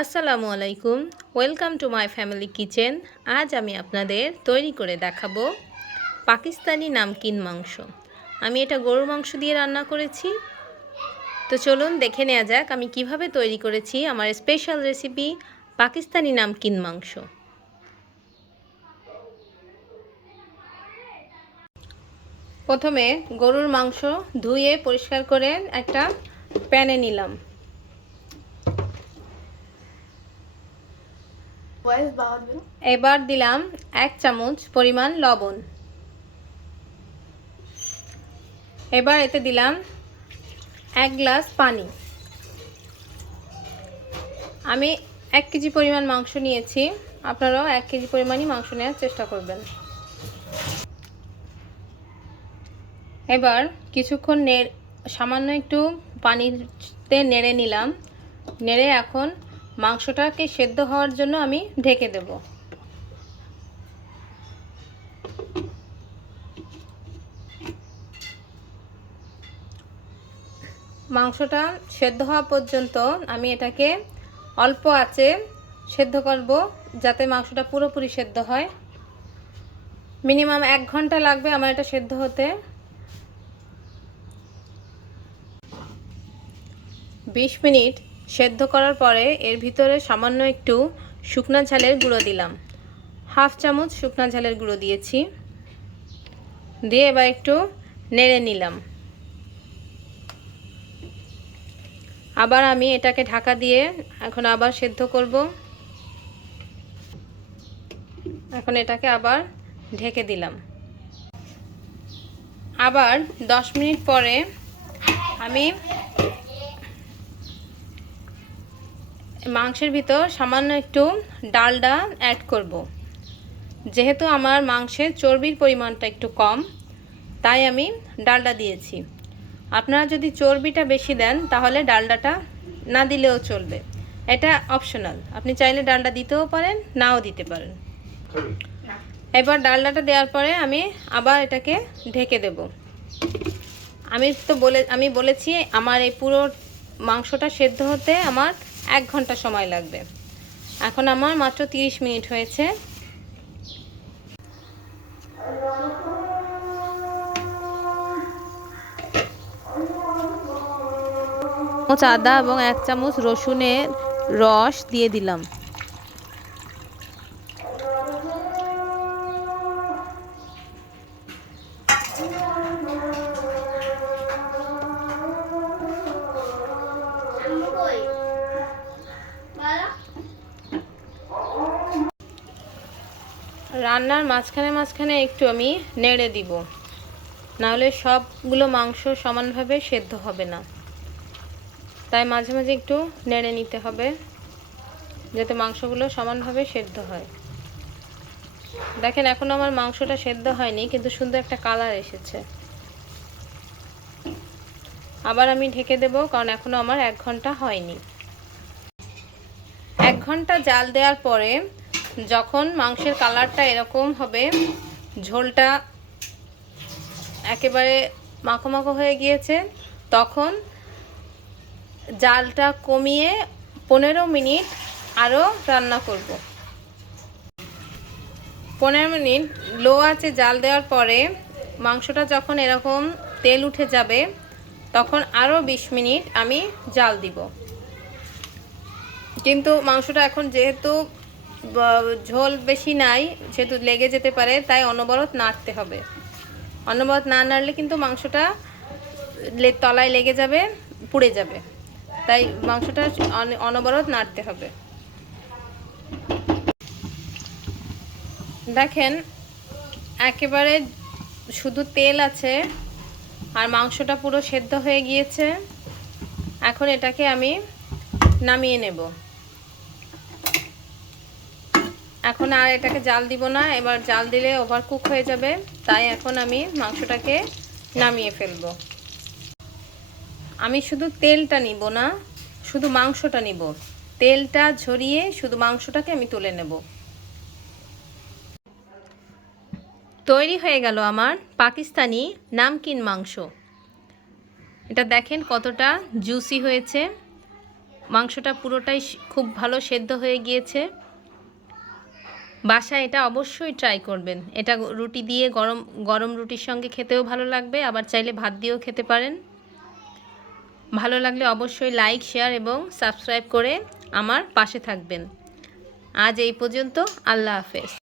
আসসালামু আলাইকুম, welcome to my family kitchen. আজ আমি আপনাদের তৈরি করে দেখাবো পাকিস্তানি নামকিন মাংস। আমি এটা গরুর মাংস দিয়ে রান্না করেছি। তো চলুন দেখে নেওয়া যাক আমি কিভাবে তৈরি করেছি আমার স্পেশাল রেসিপি পাকিস্তানি নামকিন মাংস। প্রথমে গরুর মাংস ধুয়ে পরিষ্কার করে একটা প্যানে নিলাম। এবার দিলাম 1 চামচ পরিমাণ লবণ। এবার এতে দিলাম 1 গ্লাস পানি। আমি 1 কেজি পরিমাণ মাংস নিয়েছি, আপনারাও 1 কেজি পরিমাণই মাংস নেওয়ার চেষ্টা করবেন। এবার কিছুক্ষণ সামান্য একটু পানিতে নেড়ে নিলাম। নেড়ে এখন মাংসটাকে সেদ্ধ হওয়ার জন্য আমি ঢেকে দেব। মাংসটা সেদ্ধ হওয়া পর্যন্ত আমি এটাকে অল্প আঁচে সেদ্ধ করব, যাতে মাংসটা পুরোপুরি সেদ্ধ হয়। মিনিমাম 1 ঘন্টা লাগবে আমার এটা সেদ্ধ হতে। 20 মিনিট সেদ্ধ করার পরে এর ভিতরে সামান্য একটু শুকনা ঝালের গুঁড়ো দিলাম। 1/2 চামচ শুকনা ঝালের গুঁড়ো দিয়েছি। দিয়ে এবার একটু নেড়ে নিলাম। আবার আমি এটাকে ঢাকা দিয়ে এখন আবার সেদ্ধ করব। এখন এটাকে আবার ঢেকে দিলাম। আবার 10 মিনিট পরে আমি মাংসের ভিতর সামান্য একটু ডালডা অ্যাড করব। যেহেতু আমার মাংসের চর্বির পরিমাণটা একটু কম, তাই আমি ডালডা দিয়েছি। আপনারা যদি চর্বিটা বেশি দেন তাহলে ডালডাটা না দিলেও চলবে, এটা অপশনাল। আপনি চাইলে ডালডা দিতেও পারেন, নাও দিতে পারেন। এবার ডালডাটা দেওয়ার পরে আমি আবার এটাকে ঢেকে দেব। আমি বলেছি আমার এই পুরো মাংসটা সেদ্ধ হতে আমার 1 ঘন্টা সময় লাগবে। এখন আমার মাত্র 30 মিনিট হয়েছে। আদা এবং 1 চামচ রসুনের রস দিয়ে দিলাম। রান্নার মাঝখানে একটু আমি নেড়ে দিব, নাহলে সবগুলো মাংস সমানভাবে সেদ্ধ হবে না। তাই মাঝে মাঝে একটু নেড়ে নিতে হবে, যাতে মাংসগুলো সমানভাবে সেদ্ধ হয়। দেখেন এখন আমার মাংসটা সেদ্ধ হয়নি, কিন্তু সুন্দর একটা কালার এসেছে। আবার আমি ঢেকে দেব, কারণ এখনো আমার 1 ঘন্টা হয়নি। 1 ঘন্টা জাল দেওয়ার পরে যখন মাংসের কালারটা এরকম হবে, ঝোলটা একেবারে মাখো মাখো হয়ে গিয়েছে, তখন জালটা কমিয়ে 15 মিনিট আরও রান্না করব। 15 মিনিট লো আঁচে জাল দেওয়ার পরে মাংসটা যখন এরকম তেল উঠে যাবে, তখন আরও 20 মিনিট আমি জাল দিব। কিন্তু মাংসটা এখন যেহেতু ঝোল বেশি নাই, যেহেতু লেগে যেতে পারে, তাই অনবরত নাড়তে হবে। অনবরত না নাড়লে কিন্তু মাংসটা তলায় লেগে যাবে, পুড়ে যাবে। তাই মাংসটা অনবরত নাড়তে হবে। দেখেন একেবারে শুধু তেল আছে আর মাংসটা পুরো সেদ্ধ হয়ে গিয়েছে। এখন এটাকে আমি নামিয়ে নেব। এখন আর এটাকে জাল দিব না, এবার জাল দিলে ওভারকুক হয়ে যাবে। তাই এখন আমি মাংসটাকে নামিয়ে ফেলব। আমি শুধু তেলটা নিব না, শুধু মাংসটা নিব। তেলটা ঝরিয়ে শুধু মাংসটাকে আমি তুলে নেব। তৈরি হয়ে গেল আমার পাকিস্তানি নামকিন মাংস। এটা দেখেন কতটা জুসি হয়েছে। মাংসটা পুরোটাই খুব ভালো সেদ্ধ হয়ে গিয়েছে। বাসায় এটা অবশ্যই ট্রাই করবেন। এটা রুটি দিয়ে গরম গরম রুটির সঙ্গে খেতেও ভালো লাগবে, আবার চাইলে ভাত দিয়েও খেতে পারেন। ভালো লাগলে অবশ্যই লাইক, শেয়ার এবং সাবস্ক্রাইব করে আমার পাশে থাকবেন। আজ এই পর্যন্ত। আল্লাহ হাফেজ।